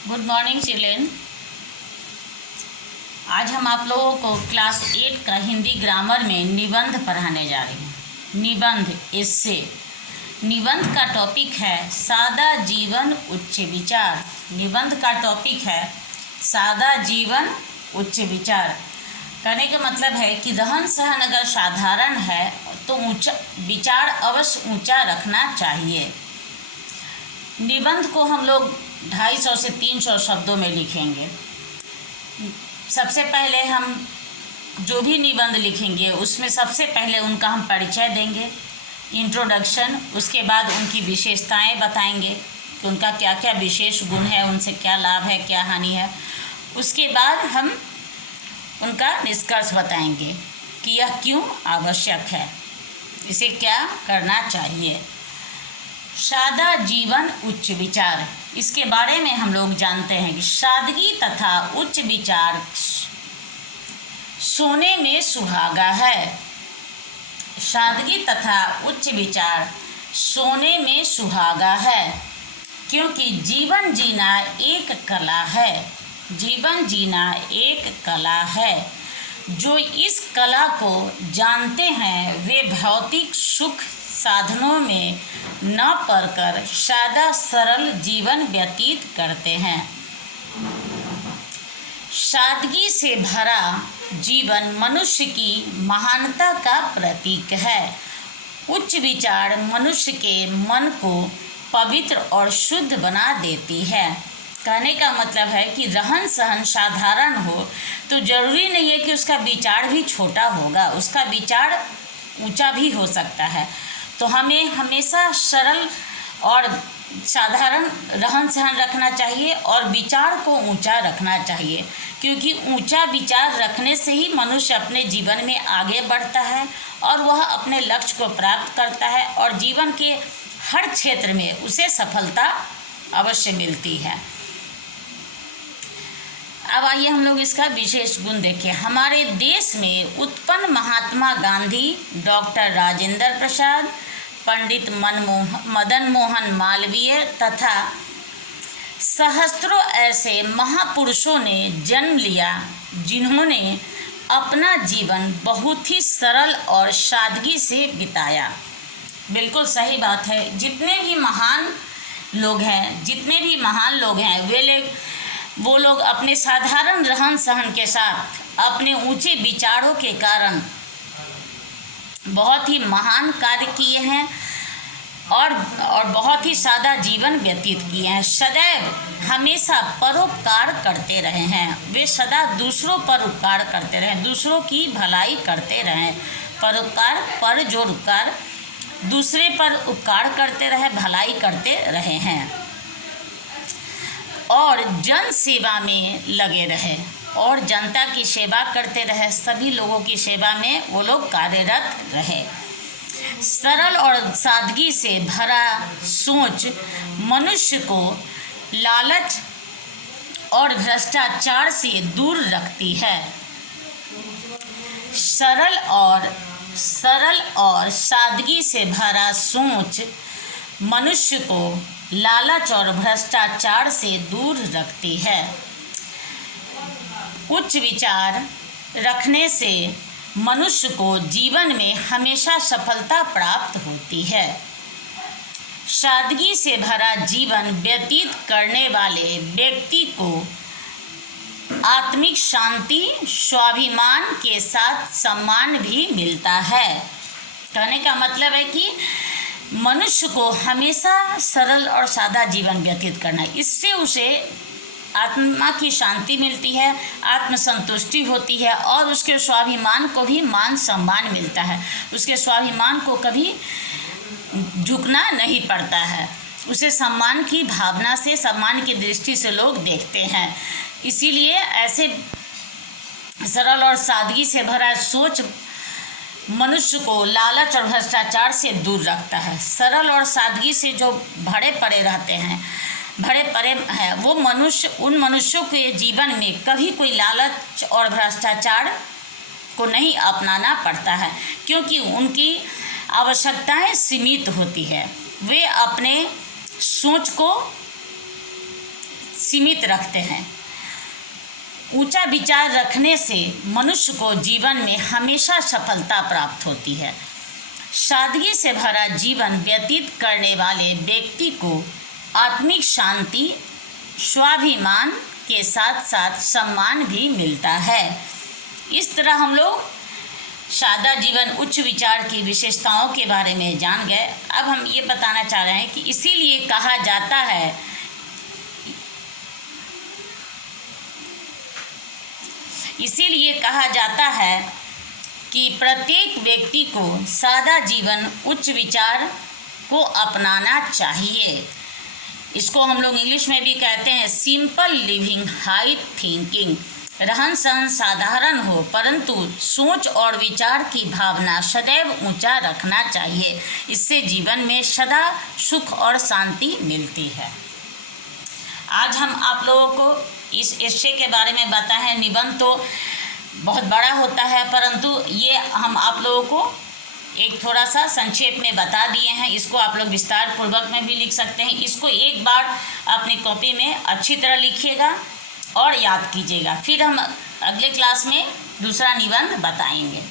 Good morning children. आज हम आप लोगों को क्लास 8 का हिंदी ग्रामर में निबंध पढ़ाने जा रहे हैं। निबंध इससे निबंध का टॉपिक है सादा जीवन उच्च विचार। निबंध का टॉपिक है सादा जीवन उच्च विचार। कहने का मतलब है कि रहन सहन अगर साधारण है तो ऊंचा विचार अवश्य ऊंचा रखना चाहिए। निबंध को हम लोग 250 से 300 शब्दों में लिखेंगे। सबसे पहले हम जो भी निबंध लिखेंगे उसमें सबसे पहले उनका हम परिचय देंगे, इंट्रोडक्शन। उसके बाद उनकी विशेषताएं बताएंगे कि उनका क्या क्या विशेष गुण है, उनसे क्या लाभ है, क्या हानि है। उसके बाद हम उनका निष्कर्ष बताएंगे कि यह क्यों आवश्यक है, इसे क्या करना चाहिए। सादा जीवन उच्च विचार, इसके बारे में हम लोग जानते हैं कि सादगी तथा उच्च विचार सोने में सुहागा है। सादगी तथा उच्च विचार सोने में सुहागा है, क्योंकि जीवन जीना एक कला है। जीवन जीना एक कला है। जो इस कला को जानते हैं वे भौतिक सुख साधनों में न पड़कर सादा सरल जीवन व्यतीत करते हैं। सादगी से भरा जीवन मनुष्य की महानता का प्रतीक है। उच्च विचार मनुष्य के मन को पवित्र और शुद्ध बना देती है। कहने का मतलब है कि रहन सहन साधारण हो तो जरूरी नहीं है कि उसका विचार भी छोटा होगा, उसका विचार ऊंचा भी हो सकता है। तो हमें हमेशा सरल और साधारण रहन सहन रखना चाहिए और विचार को ऊंचा रखना चाहिए, क्योंकि ऊंचा विचार रखने से ही मनुष्य अपने जीवन में आगे बढ़ता है और वह अपने लक्ष्य को प्राप्त करता है और जीवन के हर क्षेत्र में उसे सफलता अवश्य मिलती है। अब आइए हम लोग इसका विशेष गुण देखें। हमारे देश में उत्पन्न महात्मा गांधी, डॉक्टर राजेंद्र प्रसाद, पंडित मदन मोहन मालवीय तथा सहस्त्रों ऐसे महापुरुषों ने जन्म लिया जिन्होंने अपना जीवन बहुत ही सरल और सादगी से बिताया। बिल्कुल सही बात है। जितने भी महान लोग हैं वो लोग अपने साधारण रहन सहन के साथ अपने ऊंचे विचारों के कारण बहुत ही महान कार्य किए हैं और बहुत ही सादा जीवन व्यतीत किए हैं। सदैव हमेशा परोपकार करते रहे हैं। वे सदा दूसरों पर उपकार करते रहे, दूसरों की भलाई करते रहे। परोपकार पर जो उपकार, दूसरे पर उपकार करते रहे, भलाई करते रहे हैं और जन सेवा में लगे रहे और जनता की सेवा करते रहे। सभी लोगों की सेवा में वो लोग कार्यरत रहे। सरल और सादगी से भरा सोच मनुष्य को लालच और भ्रष्टाचार से दूर रखती है। सरल और सादगी से भरा सोच मनुष्य को लालच और भ्रष्टाचार से दूर रखती है। उच्च विचार रखने से मनुष्य को जीवन में हमेशा सफलता प्राप्त होती है। सादगी से भरा जीवन व्यतीत करने वाले व्यक्ति को आत्मिक शांति, स्वाभिमान के साथ सम्मान भी मिलता है। कहने का मतलब है कि मनुष्य को हमेशा सरल और सादा जीवन व्यतीत करना है। इससे उसे आत्मा की शांति मिलती है, आत्मसंतुष्टि होती है और उसके स्वाभिमान को भी मान सम्मान मिलता है। उसके स्वाभिमान को कभी झुकना नहीं पड़ता है। उसे सम्मान की भावना से, सम्मान की दृष्टि से लोग देखते हैं। इसीलिए ऐसे सरल और सादगी से भरा सोच मनुष्य को लालच और भ्रष्टाचार से दूर रखता है। सरल और सादगी से जो भरे पड़े हैं वो उन मनुष्यों के जीवन में कभी कोई लालच और भ्रष्टाचार को नहीं अपनाना पड़ता है, क्योंकि उनकी आवश्यकताएं सीमित होती है। वे अपने सोच को सीमित रखते हैं। ऊंचा विचार रखने से मनुष्य को जीवन में हमेशा सफलता प्राप्त होती है। सादगी से भरा जीवन व्यतीत करने वाले व्यक्ति को आत्मिक शांति, स्वाभिमान के साथ साथ सम्मान भी मिलता है। इस तरह हम लोग सादा जीवन, उच्च विचार की विशेषताओं के बारे में जान गए। अब हम ये बताना चाह रहे हैं कि इसीलिए कहा जाता है कि प्रत्येक व्यक्ति को सादा जीवन, उच्च विचार को अपनाना चाहिए। इसको हम लोग इंग्लिश में भी कहते हैं सिंपल लिविंग, हाई थिंकिंग। रहन सहन साधारण हो परंतु सोच और विचार की भावना सदैव ऊंचा रखना चाहिए। इससे जीवन में सदा सुख और शांति मिलती है। आज हम आप लोगों को इस एस्से के बारे में बताए हैं। निबंध तो बहुत बड़ा होता है परंतु ये हम आप लोगों को एक थोड़ा सा संक्षेप में बता दिए हैं। इसको आप लोग विस्तार पूर्वक में भी लिख सकते हैं। इसको एक बार अपनी कॉपी में अच्छी तरह लिखिएगा और याद कीजिएगा। फिर हम अगले क्लास में दूसरा निबंध बताएंगे।